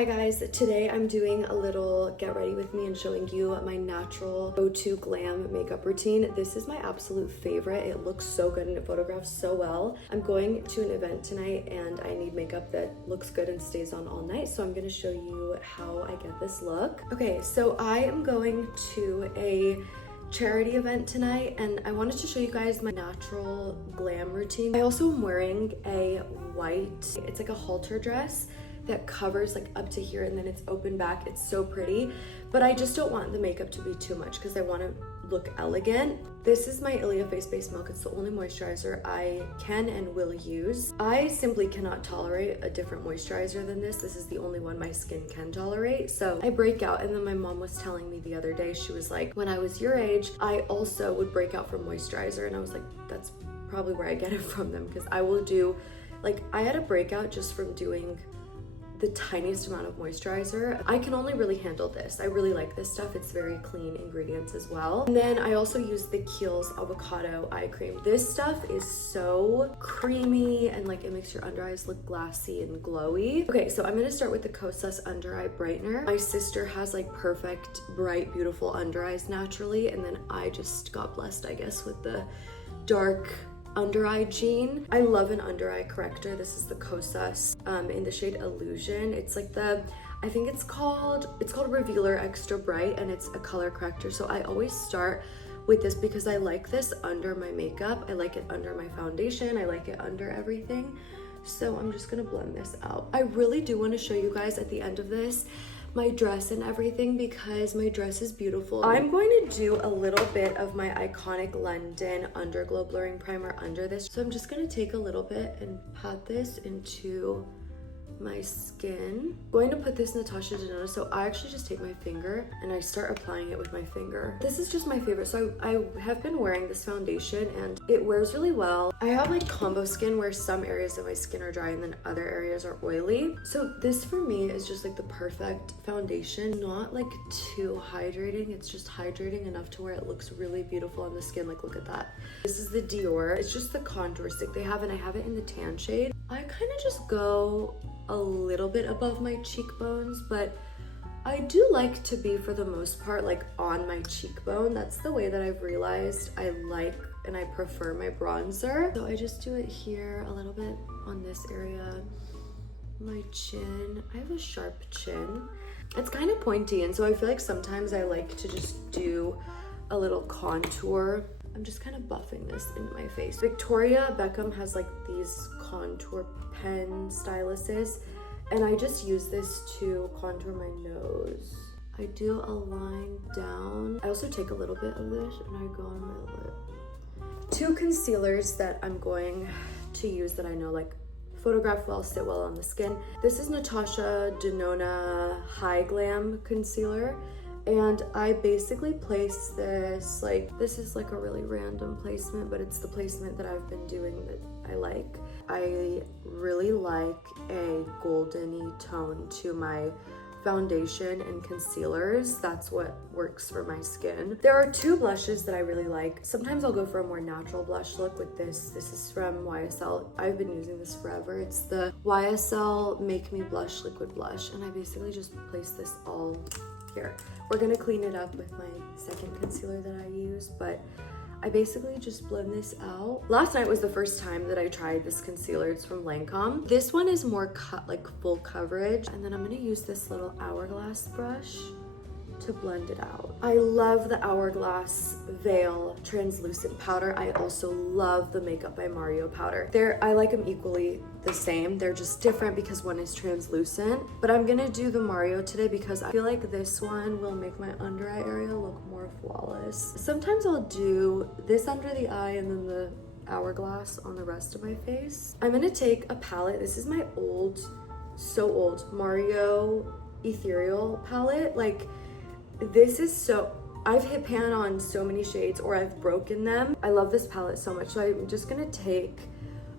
Hi guys, today I'm doing a little get ready with me and showing you my natural go-to glam makeup routine. This is my absolute favorite. It looks so good and it photographs so well. I'm going to an event tonight and I need makeup that looks good and stays on all night, so I'm going to show you how I get this look. Okay, so I am going to a charity event tonight and I wanted to show you guys my natural glam routine. I also am wearing a white, it's like a halter dress that covers like up to here and then it's open back. It's so pretty, but I just don't want the makeup to be too much because I want to look elegant. This is my Ilia Face Base Milk. It's the only moisturizer I can and will use. I simply cannot tolerate a different moisturizer than this. This is the only one my skin can tolerate. So I break out, and then my mom was telling me the other day, she was like, when I was your age, I also would break out from moisturizer. And I was like, that's probably where I get it from them, because I will do, like, I had a breakout just from doing the tiniest amount of moisturizer. I can only really handle this. I really like this stuff. It's very clean ingredients as well. And then I also use the Kiehl's avocado eye cream. This stuff is so creamy and like it makes your under eyes look glassy and glowy. Okay, so I'm gonna start with the Kosas under eye brightener. My sister has like perfect, bright, beautiful under eyes naturally, and then I just got blessed, I guess, with the dark under eye gene. I love an under eye corrector. This is the Kosas in the shade Illusion. It's like I think it's called Revealer Extra Bright, and it's a color corrector. So I always start with this because I like this under my makeup. I like it under my foundation. I like it under everything. So I'm just gonna blend this out. I really do want to show you guys at the end of this my dress and everything because my dress is beautiful. I'm going to do a little bit of my iconic London Underglow Blurring Primer under this. So I'm just gonna take a little bit and pat this into my skin. I'm going to put this Natasha Denona, so I actually just take my finger and I start applying it with my finger. This is just my favorite. So I have been wearing this foundation and it wears really well. I have like combo skin where some areas of my skin are dry and then other areas are oily. So this for me is just like the perfect foundation, not like too hydrating. It's just hydrating enough to where it looks really beautiful on the skin. Like, look at that. This is the Dior. It's just the contour stick they have, and I have it in the tan shade. I kind of just go a little bit above my cheekbones, but I do like to be, for the most part, like on my cheekbone. That's the way that I've realized I like and I prefer my bronzer. So I just do it here a little bit on this area, my chin. I have a sharp chin. It's kind of pointy, and so I feel like sometimes I like to just do a little contour. I'm just kind of buffing this into my face. Victoria Beckham has like these contour pen styluses, and I just use this to contour my nose. I do a line down. I also take a little bit of this and I go on my lip. Two concealers that I'm going to use that I know like photograph well, sit well on the skin. This is Natasha Denona High Glam Concealer. And I basically place this, like, this is like a really random placement, but it's the placement that I've been doing that I like. I really like a goldeny tone to my foundation and concealers. That's what works for my skin. There are two blushes that I really like. Sometimes I'll go for a more natural blush look with this. This is from YSL. I've been using this forever. It's the YSL Make Me Blush Liquid Blush, and I basically just place this all here. We're gonna clean it up with my second concealer that I use, but I basically just blend this out. Last night was the first time that I tried this concealer. It's from Lancome. This one is more like full coverage, and then I'm gonna use this little Hourglass brush to blend it out. I love the Hourglass Veil translucent powder. I also love the Makeup by Mario powder. I like them equally the same. They're just different because one is translucent, but I'm gonna do the Mario today because I feel like this one will make my under eye area look more flawless. Sometimes I'll do this under the eye and then the Hourglass on the rest of my face. I'm gonna take a palette. This is my old, so old Mario Ethereal palette. Like, this is so, I've hit pan on so many shades or I've broken them. I love this palette so much. So I'm just gonna take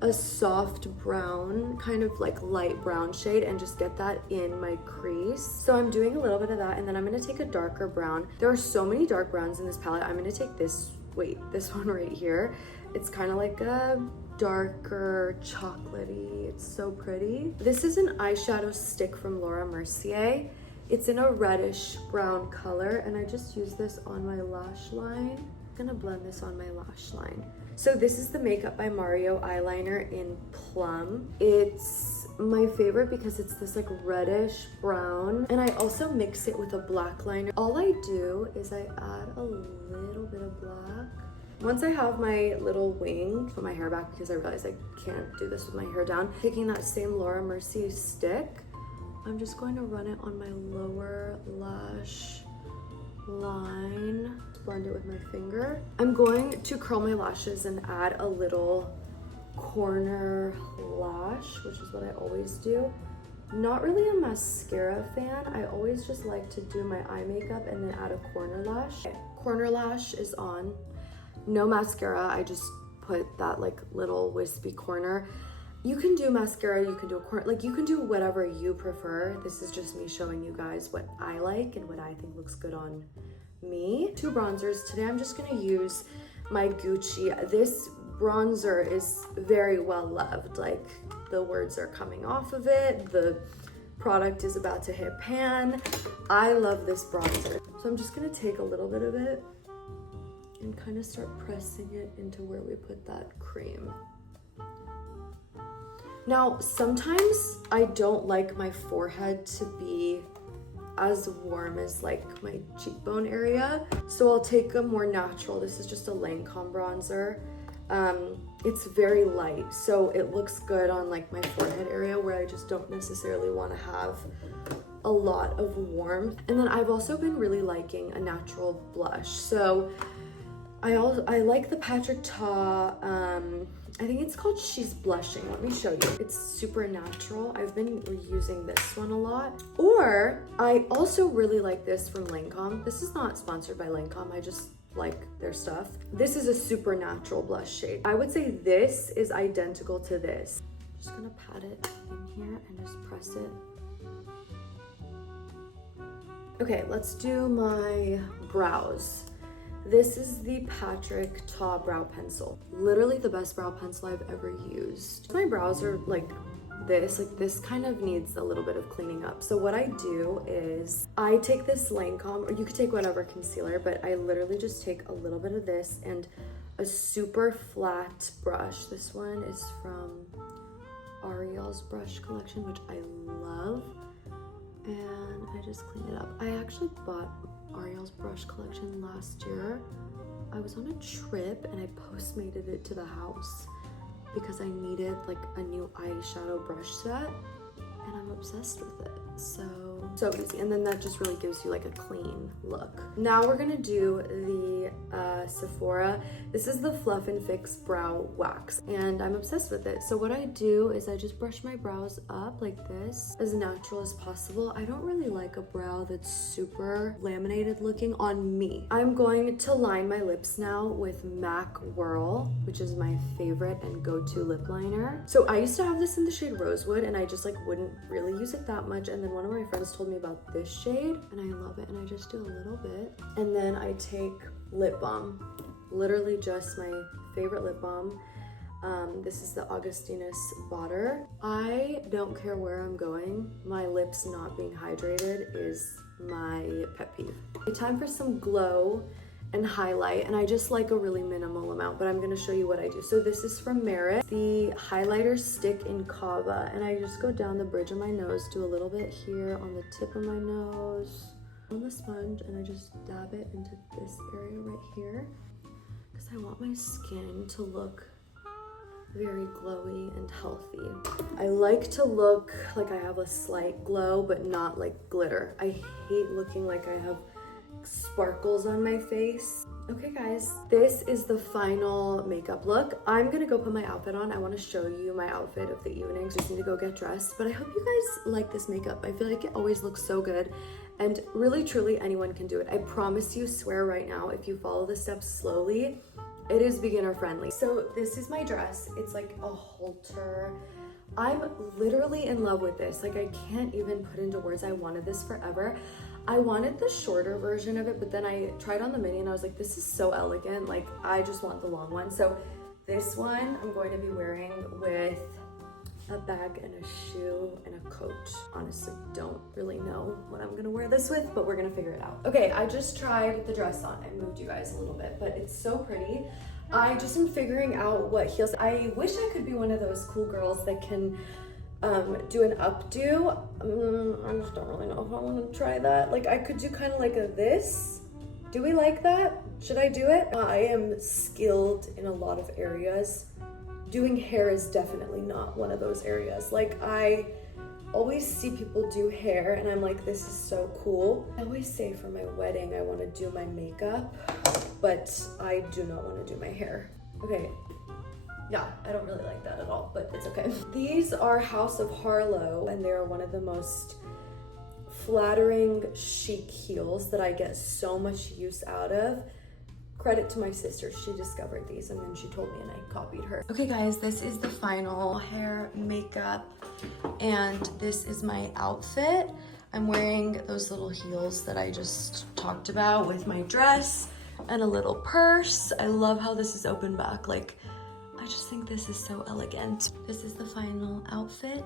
a soft brown, kind of like light brown shade, and just get that in my crease. So I'm doing a little bit of that, and then I'm gonna take a darker brown. There are so many dark browns in this palette. I'm gonna take this one right here, It's kind of like a darker chocolatey. It's so pretty. This is an eyeshadow stick from Laura Mercier. It's in a reddish brown color, and I just use this on my lash line. I'm gonna blend this on my lash line. So this is the Makeup by Mario eyeliner in Plum. It's my favorite because it's this like reddish brown, and I also mix it with a black liner. All I do is I add a little bit of black. Once I have my little wing, put my hair back because I realize I can't do this with my hair down. Taking that same Laura Mercier stick, I'm just going to run it on my lower lash line. Blend it with my finger. I'm going to curl my lashes and add a little corner lash, which is what I always do. Not really a mascara fan. I always just like to do my eye makeup and then add a corner lash. Okay, corner lash is on. No mascara, I just put that like little wispy corner. You can do mascara, you can do a corner, like you can do whatever you prefer. This is just me showing you guys what I like and what I think looks good on me. 2 bronzers. Today I'm just gonna use my Gucci. This bronzer is very well loved. Like the words are coming off of it. The product is about to hit pan. I love this bronzer. So I'm just gonna take a little bit of it and kind of start pressing it into where we put that cream. Now, sometimes I don't like my forehead to be as warm as like my cheekbone area. So I'll take a more natural, this is just a Lancome bronzer. It's very light, so it looks good on like my forehead area where I just don't necessarily want to have a lot of warmth. And then I've also been really liking a natural blush. So I like the Patrick Ta, I think it's called She's Blushing. Let me show you. It's super natural. I've been using this one a lot. Or I also really like this from Lancome. This is not sponsored by Lancome. I just like their stuff. This is a super natural blush shade. I would say this is identical to this. I'm just gonna pat it in here and just press it. Okay, let's do my brows. This is the Patrick Ta brow pencil. Literally the best brow pencil I've ever used. My brows are like this kind of needs a little bit of cleaning up. So what I do is I take this Lancome, or you could take whatever concealer, but I literally just take a little bit of this and a super flat brush. This one is from Ariel's brush collection, which I love. And I just clean it up. I actually bought Ariel's brush collection last year. I was on a trip and I postmated it to the house because I needed like a new eyeshadow brush set, and I'm obsessed with it. So easy. And then that just really gives you like a clean look. Now we're gonna do the Sephora. This is the Fluff and Fix Brow Wax, and I'm obsessed with it. So what I do is I just brush my brows up like this, as natural as possible. I don't really like a brow that's super laminated looking on me. I'm going to line my lips now with MAC Whirl, which is my favorite and go-to lip liner. So I used to have this in the shade Rosewood, and I just like wouldn't really use it that much. And then one of my friends told me about this shade, and I love it. And I just do a little bit. And then I take lip balm, literally just my favorite lip balm. This is the Augustinus Butter. I don't care where I'm going. My lips not being hydrated is my pet peeve. Time for some glow and highlight, and I just like a really minimal amount, but I'm gonna show you what I do. So this is from Merit, the highlighter stick in Kava, and I just go down the bridge of my nose, do a little bit here on the tip of my nose, on the sponge, and I just dab it into this area right here, because I want my skin to look very glowy and healthy. I like to look like I have a slight glow, but not like glitter. I hate looking like I have sparkles on my face. Okay guys, this is the final makeup look. I'm gonna go put my outfit on. I want to show you my outfit of the evening. Just need to go get dressed, but I hope you guys like this makeup. I feel like it always looks so good, and really truly anyone can do it. I promise you, swear right now, if you follow the steps slowly, it is beginner friendly. So this is my dress. It's like a halter. I'm literally in love with this. Like I can't even put into words. I wanted this forever. I wanted the shorter version of it, but then I tried on the mini and I was like, this is so elegant. Like I just want the long one. So This one I'm going to be wearing with a bag and a shoe and a coat. Honestly, don't really know what I'm gonna wear this with, but we're gonna figure it out. Okay, I just tried the dress on. I moved you guys a little bit, but it's so pretty. I just am figuring out what heels. I wish I could be one of those cool girls that can do an updo. I just don't really know if I want to try that. Like, I could do kind of like a this. Do we like that? Should I do it? I am skilled in a lot of areas. Doing hair is definitely not one of those areas. Like, I always see people do hair and I'm like, this is so cool. I always say for my wedding I want to do my makeup, but I do not want to do my hair. Okay, yeah, I don't really like that at all, but it's okay. These are House of Harlow, and they're one of the most flattering, chic heels that I get so much use out of. Credit to my sister, she discovered these and then she told me and I copied her. Okay guys, this is the final hair, makeup, and this is my outfit. I'm wearing those little heels that I just talked about with my dress and a little purse. I love how this is open back. Like, I just think this is so elegant. This is the final outfit.